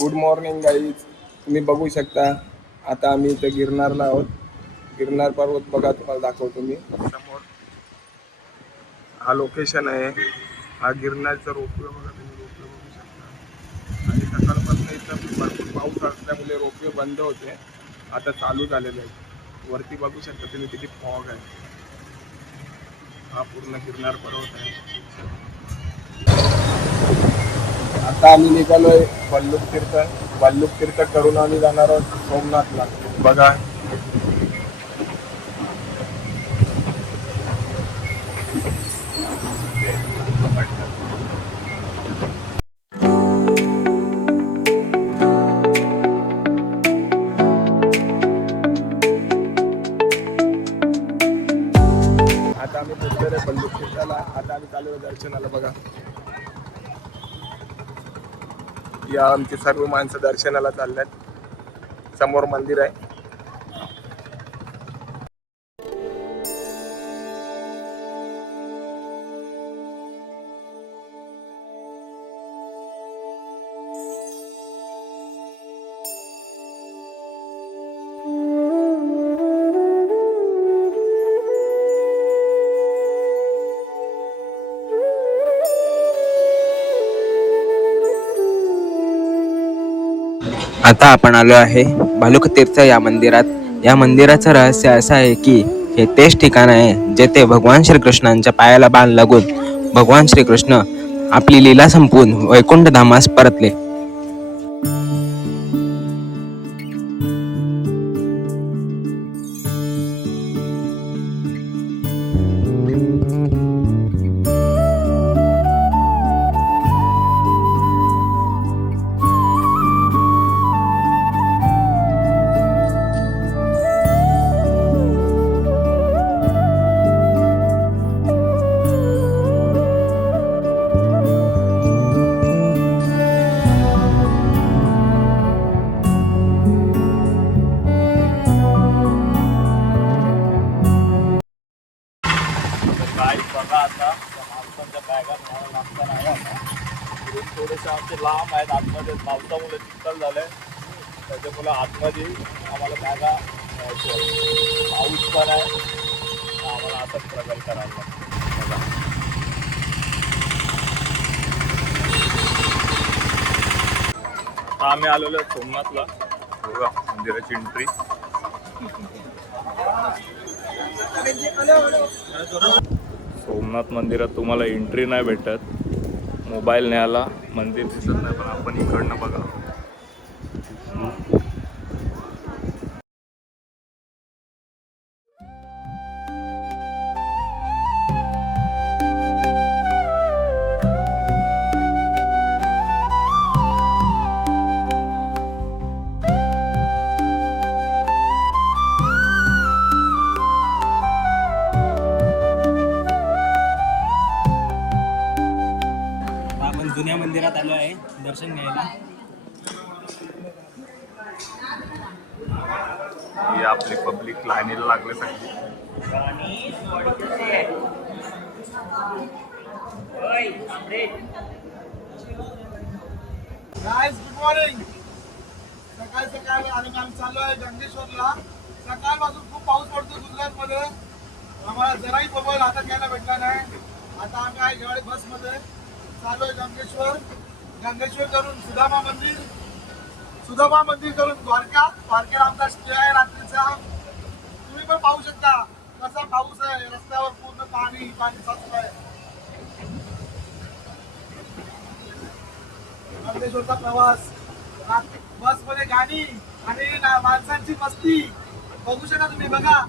Good morning guys. तुम्ही बघू शकता आता आम्ही इथं गिरनारला आहोत. गिरनार पर्वत बघा, तुम्हाला दाखवतो मी समोर. हा लोकेशन आहे. हा गिरनारचा रोपवे बघा, तुम्ही रोपवे बघू शकता. आणि सकाळपासून इथं भरपूर पाऊस असल्यामुळे रोपवे बंद होते, आता चालू झालेले आहे. वरती बघू शकता तुम्ही किती फॉग आहे. हा पूर्ण गिरनार पर्वत आहे. आता आम्ही निघालोय बल्लूक तीर्थ करून आम्ही जाणार आहोत सोमनाथला. बघा आता आम्ही पोहोचलोय बल्लूक तीर्थाला. आता आम्ही चालू दर्शनाला. बघा या आमची सर्व माणसं दर्शनाला चालल्यात. समोर मंदिर आहे. आता आपण आलो आहे भालुक तीर्थ या मंदिरात. या मंदिराचं रहस्य असं आहे की हे तेच ठिकाण आहे जेथे भगवान श्रीकृष्णांच्या पायाला बाण लागून भगवान श्रीकृष्ण आपली लीला संपवून वैकुंठ धामास परतले. बघा आता माणसांच्या बॅगा न्यावं लागतं नाही आता. थोडेसे आमचे लांब आहेत आतमध्ये, पावसामुळे चिखल झालंय त्याच्यामुळे आतमध्ये आम्हाला बॅगा न्यायच्या. पाऊस पण आहे, आम्हाला आता स्ट्रगल करायला लागतं. बघा आता आम्ही आलेलो आहे सोमनाथला. बघा मंदिराची एंट्री. सोमनाथ मंदिरात तुम्हाला एंट्री नाही भेटत, मोबाईल न्यायला मंदिर दिसत नाही, पण आपण इकडनं बघा. जुन्या मंदिरात आलो आहे दर्शन घ्यायला. ही आपली पब्लिक लाईनीला लागले सगळी. Good morning. सकाळी सकाळी आम्ही चाललो आहे गंगेश्वरला. सकाळपासून खूप पाऊस पडतो गुजरातमध्ये. आम्हाला जराही मोबाईल हातात घ्यायला भेटला नाही. आता आम्ही आहे दिवाळी बसमध्ये चालू आहे गंगेश्वर करून सुदामा मंदिर करून द्वारकेला आमचा स्टे आहे रात्रीचा. तुम्ही पण पाहू शकता कसा पाऊस आहे. रस्त्यावर पूर्ण पाणी साचलं आहे. गंगेश्वरचा प्रवास, बसमध्ये गाणी आणि माणसांची मस्ती बघू शकता तुम्ही. बघा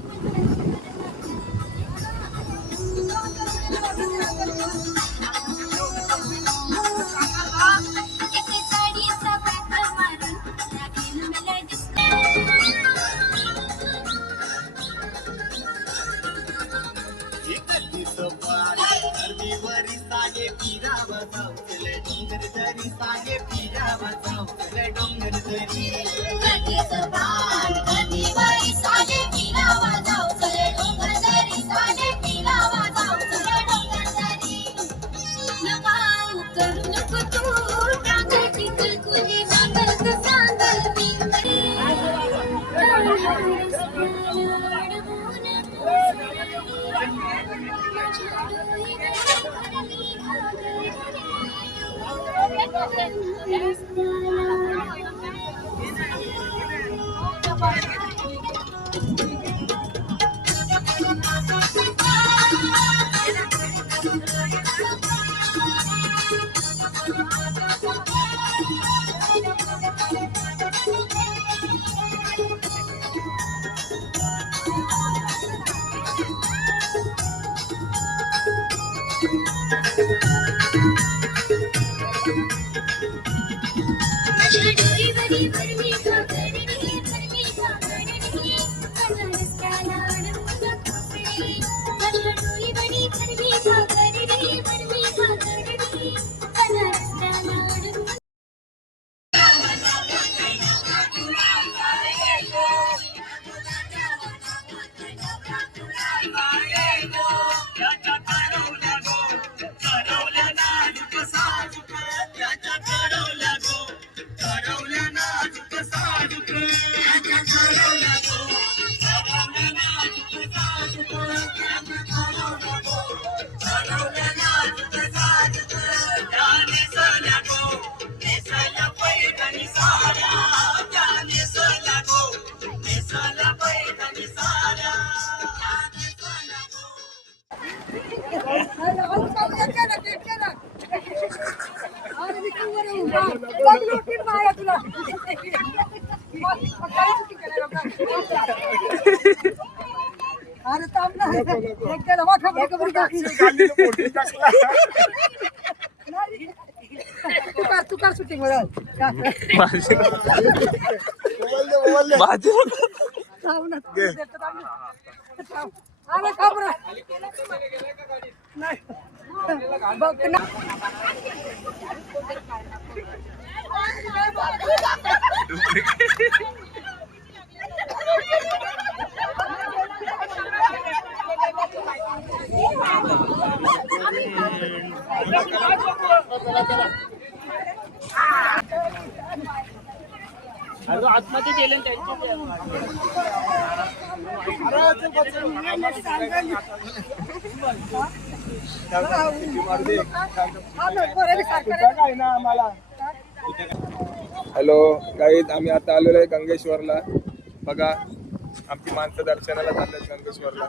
नको तू, रांगाची कलकुली मागल अरे थांब ना एकट्याला वाखा खबर तू कर शूटिंग वर अरे खबर नाही बघ ना आतमध्ये गेले हॅलो गाईज, आम्ही आता आलेलो आहे गंगेश्वरला. बघा आमची माणसं दर्शनाला चालतात गंगेश्वरला.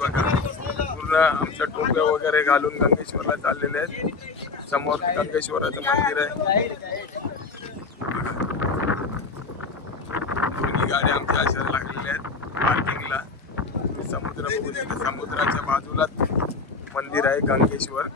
बघा पूर्ण आमच्या टोप्या वगैरे घालून गंगेश्वरला चाललेले आहेत. समोर गंगेश्वराचं मंदिर आहे. दोन्ही गाड्या आमच्या अशा लागलेल्या आहेत पार्किंगला. समुद्र बघू शकता, समुद्राच्या बाजूलाच मंदिर आहे गंगेश्वर.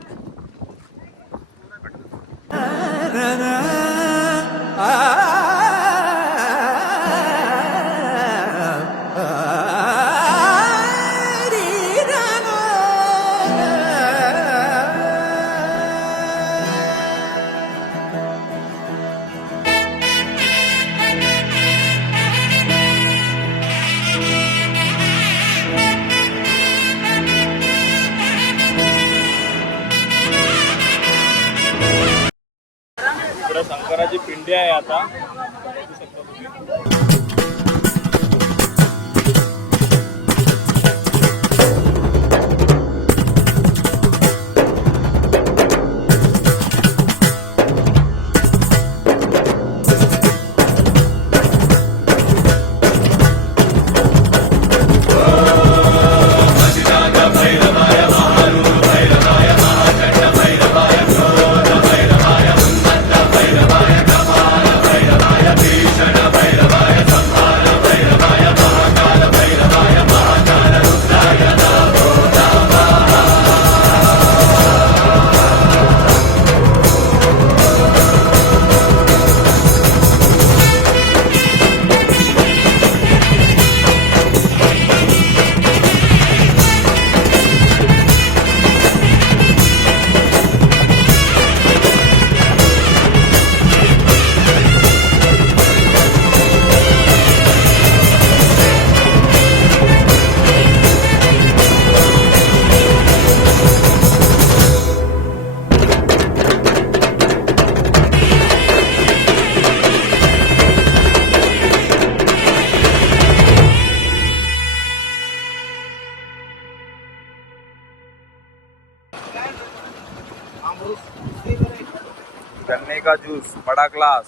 इकडे शंकराची पिंडी आहे आता. बघू शकता तुम्ही. गन्ने का जूस बड़ा ग्लास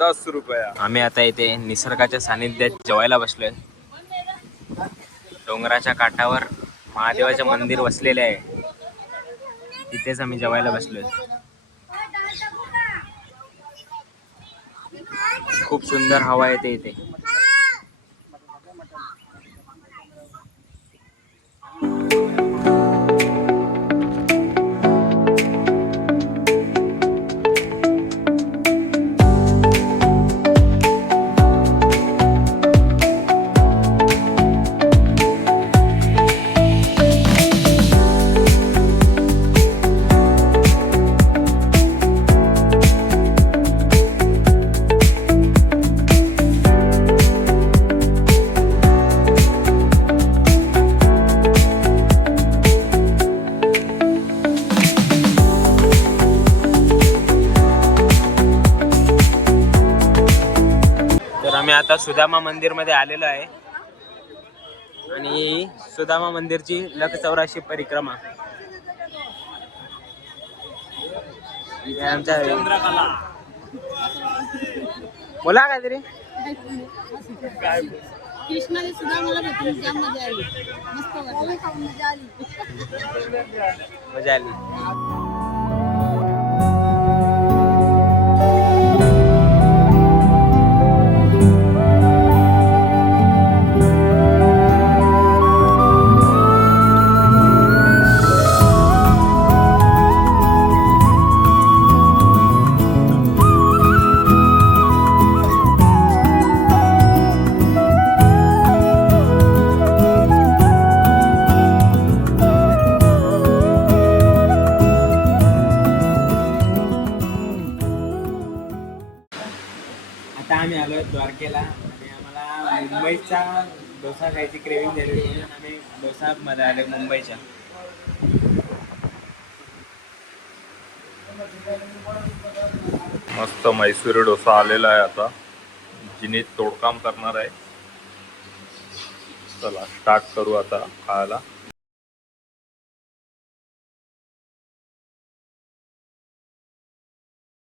10 रुपया. आम्ही आता इथे निसर्गाच्या सानिध्यात जेवायला बसलोय. डोंगराच्या काठावर महादेवाचे मंदिर वसलेले आहे. तिथेच आम्ही जेवायला बसलोय. खूप सुंदर हवा येते इथे. तर आम्ही आता सुदामा मंदिर मध्ये आलेलो आहे आणि सुदामा मंदिरची लख 84 परिक्रमा. इथे आमच्या बोला काहीतरी. कृष्णाने सुद्धा मला भेटून जाम मजा आली. मस्त वाटलं. मजा आली. आता आम्ही आलो द्वारकेला आणि आम्हाला मुंबईचा डोसा खायची क्रेविंग झाली म्हणून आम्ही डोसा मध्ये आलो मुंबईच्या. मस्त मैसूरी डोसा आलेला आहे. आता जिनीत तोडकाम करणार आहे. चला स्टार्ट करू आता खायला.